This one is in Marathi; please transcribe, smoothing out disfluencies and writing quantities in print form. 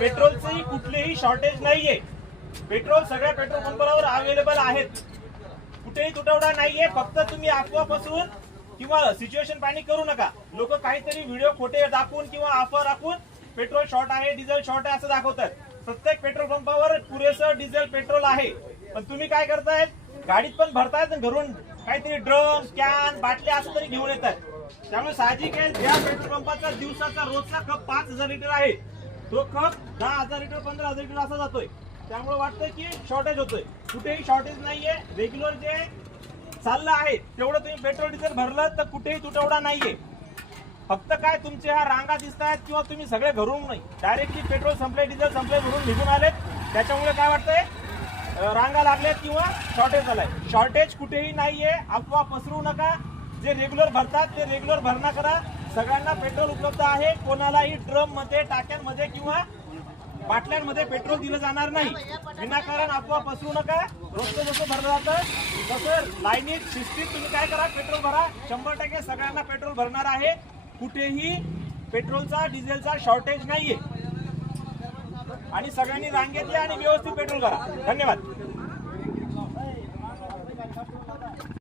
पेट्रोलची कुठलीही शॉर्टेज नाहीये। पेट्रोल सगळ्या पेट्रोल पंपावर अवेलेबल आहेत, कुठेही तुटवडा नाहीये। फक्त तुम्ही अफवा पसरून किंवा सिच्युएशन पॅनिक करू नका। लोक काहीतरी व्हिडिओ खोटे दाखवून किंवा अफवा दाखवून पेट्रोल शॉर्ट आहे, डिझेल शॉर्ट आहे असं दाखवतात। प्रत्येक पेट्रोल पंपावर पुरेसं डिझेल पेट्रोल आहे, पण तुम्ही काय करतायत, गाडीत पण भरतायत आणि घरून काहीतरी ड्रम कॅन बाटल्या असं तरी घेऊन येतात। त्यामुळे साहजिक आहे, ज्या पेट्रोल पंपाचा दिवसाचा रोजचा खप 5000 लिटर आहे, तो खप 10,000 लिटर 15,000 लिटर असा जातोय। त्यामुळे वाटतं की शॉर्टेज होतोय, कुठेही शॉर्टेज नाहीये। रेग्युलर जे चाललं आहे तेवढं तुम्ही पेट्रोल डिझेल भरलं तर कुठेही तुटवडा नाहीये। फक्त काय तुमच्या ह्या रांगा दिसत आहेत किंवा तुम्ही सगळे घरून नाही डायरेक्टली पेट्रोल संपले डिझेल संपले म्हणून निघून आलेत, त्याच्यामुळे काय वाटतंय रांगा लागल्यात किंवा शॉर्टेज झालाय। शॉर्टेज कुठेही नाहीये, अफवा पसरू नका। जे रेग्युलर भरतात ते रेग्युलर भरणा करा। सगळ्यांना पेट्रोल उपलब्ध आहे, कोणालाही ड्रम मध्ये टाक्यांमध्ये किंवा बाटल्यांमध्ये पेट्रोल दिलं जाणार नाही। विनाकारण अफवा पसरू नका। रोजचं जसं भरलं जातं तसं लाईनीत शिस्तीत तुम्ही काय करा, पेट्रोल भरा। 100% सगळ्यांना पेट्रोल भरणार आहे, कुठेही पेट्रोलचा डिझेलचा शॉर्टेज नाहीये। आणि सगळ्यांनी रांगेत या आणि व्यवस्थित पेट्रोल करा। धन्यवाद।